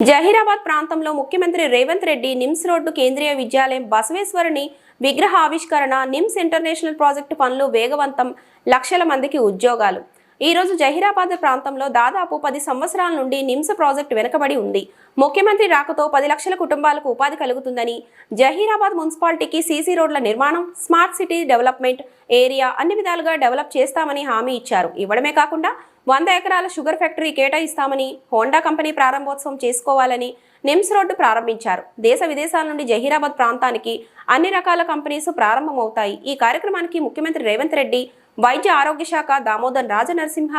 జహీరాబాద్ ప్రాంతంలో ముఖ్యమంత్రి రేవంత్ రెడ్డి నిమ్స్ రోడ్డు కేంద్రీయ విద్యాలయం బసవేశ్వరుని విగ్రహ ఆవిష్కరణ, నిమ్స్ ఇంటర్నేషనల్ ప్రాజెక్టు పనులు వేగవంతం, లక్షల మందికి ఉద్యోగాలు. ఈ రోజు జహీరాబాద్ ప్రాంతంలో దాదాపు 10 సంవత్సరాల నుండి నిమ్స్ ప్రాజెక్టు వెనుకబడి ఉంది. ముఖ్యమంత్రి రాకతో 10 లక్షల కుటుంబాలకు ఉపాధి కలుగుతుందని, జహీరాబాద్ మున్సిపాలిటీకి సీసీ రోడ్ల నిర్మాణం, స్మార్ట్ సిటీ డెవలప్మెంట్ ఏరియా అన్ని విధాలుగా డెవలప్ చేస్తామని హామీ ఇచ్చారు. ఇవ్వడమే కాకుండా 100 ఎకరాల షుగర్ ఫ్యాక్టరీ కేటాయిస్తామని, హోండా కంపెనీ ప్రారంభోత్సవం చేసుకోవాలని నిమ్స్ రోడ్డు ప్రారంభించారు. దేశ విదేశాల నుండి జహీరాబాద్ ప్రాంతానికి అన్ని రకాల కంపెనీస్ ప్రారంభమవుతాయి. ఈ కార్యక్రమానికి ముఖ్యమంత్రి రేవంత్ రెడ్డి, వైద్య ఆరోగ్య శాఖ దామోదర్ రాజనరసింహ,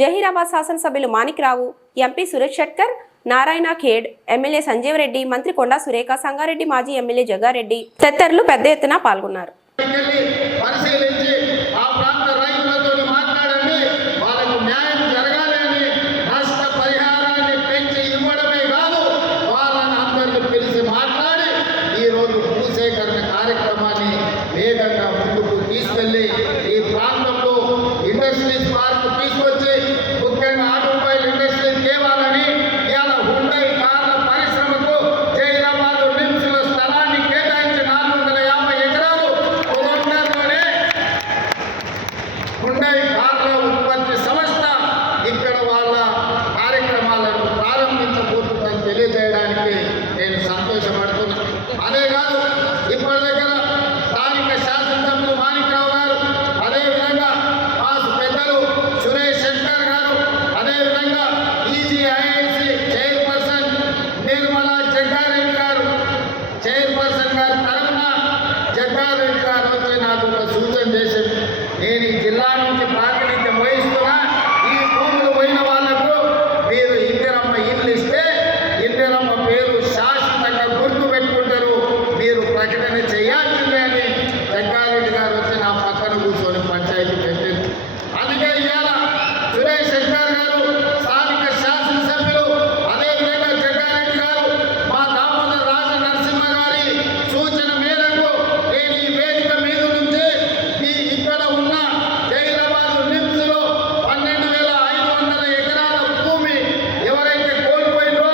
జహీరాబాద్ శాసనసభ్యులు మాణిక్రావు, ఎంపీ సురేష్ షెట్కర్, నారాయణ ఖేడ్, ఎమ్మెల్యే సంజీవ్ రెడ్డి, మంత్రి కొండా సురేఖ, సంగారెడ్డి మాజీ ఎమ్మెల్యే జగ్గారెడ్డి తదితరులు పెద్ద ఎత్తున పాల్గొన్నారు. కార్యక్రమాన్ని వేగంగా ముందుకు తీసుకెళ్లి ఈ ప్రాంతంలో ఇండస్ట్రీస్ పార్క్ తీసుకొచ్చి ముఖ్యంగా ఆటోమొబైల్ ఇండస్ట్రీ తేవాలని ఇవాళ హుండై కార్ల పరిశ్రమకు జహీరాబాద్ నిమ్స్ లో స్థలాన్ని కేటాయించి 450 ఎకరాలు కొలంబియాలోనే హుండై కార్ల ఉత్పత్తి సంస్థ ఇక్కడ వాళ్ళ కార్యక్రమాలను ప్రారంభించబోతుందని తెలియజేయడానికి నేను సంతోషపడుతున్నా. అదే కాదు, ఇప్పటి దగ్గర స్థానిక శాసనసభ్యులు మాణిక్రావు గారు, అదేవిధంగా మా పెద్దలు సురేష్ శెట్కర్ గారు, అదేవిధంగా ఈజీఐఐసి చైర్పర్సన్ నిర్మలా జగ్గారెడ్డి గారు, చైర్పర్సన్ గారి తరఫున జగ్గారెడ్డి గారు వచ్చి నాకు ఒక సూచన చేశారు. నేను ఈ జిల్లా నుంచి ప్రాతినిధ్యం వహిస్తున్నా, ఈ భూములు పోయిన వాళ్లకు మీరు ఇందిరమ్మ ఇల్లు ఇస్తే ఇందిరమ్మ పేరు శాశ్వతంగా గుర్తు పెట్టుకుంటారు, మీరు ప్రకటన చేయాల్సిందే అని జగ్గారెడ్డి గారు వచ్చి నా పక్కన కూర్చొని పంచాయతీ పెట్టింది. అందుకే ఇవాళ సురేష్ శెట్కర్ గారు, స్థానిక శాసనసభ్యులు, అదేవిధంగా జగ్గారెడ్డి గారు, మా దామోదర్ రాజనరసింహ గారి సూచన మేరకు నేను ఈ వేదిక మీద నుంచి ఇక్కడ ఉన్న జహీరాబాద్ నిమ్స్ లో 12,500 ఎకరాల భూమి ఎవరైతే కోల్పోయిందో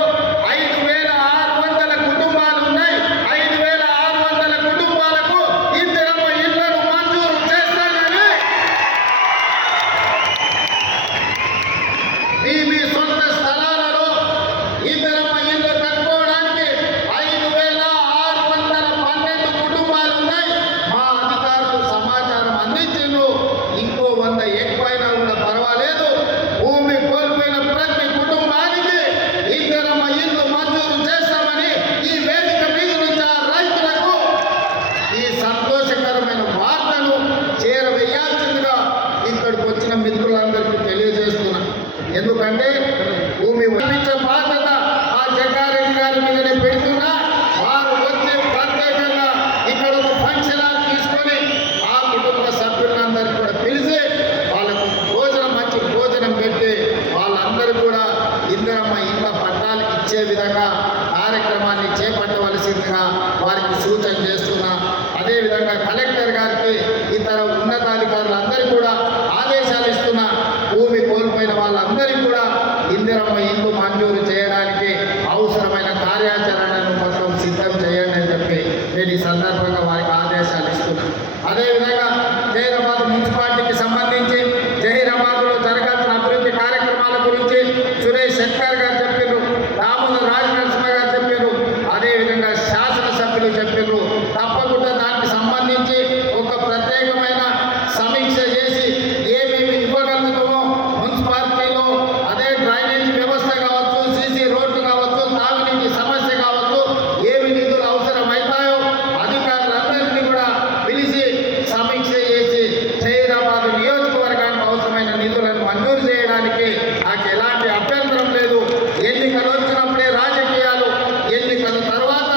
5,600 కుటుంబాలు ఉన్నాయి. 5,600 కుటుంబాలకు ఇందిరమ్మ ఇళ్లను మంజూరు చేస్తానని, మీ సొంత స్థలాలలో ఇందిరమ్మ ఇల్లు కట్టుకోవడానికి 5,612 కుటుంబాలు ఉన్నాయి. మా అధికారులు సమాచారం అందించిండ్రు. ఇంకో 100 ఎక్కువైనా కూడా పర్వాలేదు, భూమి కోల్పోయిన ప్రతి కుటుంబానికి ఇందిరమ్మ ఇల్లు మంజూరు చేస్తామని ఈ వేదిక మీద నుంచి ఆ రైతులకు ఈ సంతోషకరమైన వార్తను చేరవేయాల్సిందిగా ఇక్కడికి వచ్చిన మిత్రులందరికీ తెలియజేస్తున్నా. ఎందుకంటే భూమి పండించే బాధ్యత ఆ జగ్గారెడ్డి గారి మీదనే పెడుతున్నా. వారు వచ్చి ప్రత్యేకంగా ఇక్కడ ఒక ఫంక్షన్ హాల్ తీసుకొని ఆ కుటుంబ సభ్యులందరికీ కూడా పిలిచి వాళ్ళకు మంచి భోజనం పెట్టి వాళ్ళందరూ కూడా ఇందిరమ్మ ఇళ్ళ పట్టాలకు ఇచ్చే విధంగా కార్యక్రమాన్ని చేపట్టవలసిందిగా వారికి సూచన చేస్తున్నా. అదేవిధంగా కలెక్టర్ గారికి, ఇతర ఉన్నతాధికారులందరికీ కూడా ఆదేశాలు ఇస్తున్నా. భూమి కోల్పోయిన వాళ్ళందరికీ కూడా ఇందిరమ్మ ఇల్లు మంజూరు చేయడానికి అవసరమైన కార్యాచరణను మొత్తం సిద్ధం చేయండి అని చెప్పి నేను ఈ సందర్భంగా వారికి ఆదేశాలు ఇస్తున్నా. అదేవిధంగా జహీరాబాద్ మున్సిపాలిటీకి సంబంధించి జహీరాబాద్లో జరగాల్సిన అభివృద్ధి కార్యక్రమాల గురించి సురేష్ శెట్కర్ గారు చెప్పారు, దామోదర్ రాజనరసింహ గారు చెప్పారు, అదేవిధంగా శాసనసభ్యులు చెప్పారు. తప్పకుండా దానికి సంబంధించి ఒక ప్రత్యేకమైన సమీక్ష చేసి ఏమేమి ఇవ్వగలుగుతామో మున్సిపాలిటీలో, అదే డ్రైనేజ్ వ్యవస్థ కావచ్చు, సీసీ రోడ్లు కావచ్చు, తాగునీటి సమస్య కావచ్చు, ఏమి నిధులు అవసరమవుతాయో అధికారులందరినీ కూడా పిలిచి సమీక్ష చేసి జహీరాబాద్ నియోజకవర్గానికి అవసరమైన నిధులను మంజూరు చేయడానికి నాకు ఎలాంటి అభ్యంతరం లేదు. ఎన్నికలు వచ్చినప్పుడే రాజకీయాలు, ఎన్నికల తర్వాత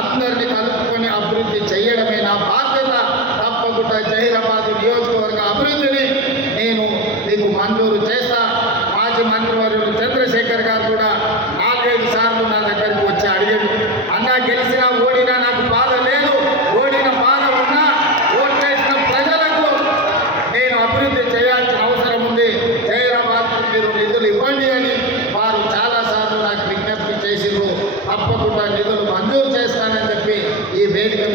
అందరినీ కలుపుకొని అభివృద్ధి చేయడమే నా బాధ్యత. తప్పకుండా జహీరాబాద్ నియోజకవర్గ అభివృద్ధిని నేను మీకు మంజూరు చేస్తా. మాజీ మంత్రివర్యులు చంద్రశేఖర్ గారు కూడా 4-5 సార్లు నా దగ్గరికి వచ్చి అడిగారు, అన్నా గెలిచినా ఓడినా నాకు బాధ లేదు, ఓడిన బాధ ఉన్నా ఓట్లేసిన ప్రజలకు నేను అభివృద్ధి చేయాల్సిన అవసరం ఉంది, జహీరాబాద్ మీరు నిధులు ఇవ్వండి అని వారు చాలాసార్లు నాకు విజ్ఞప్తి చేసి వేదిక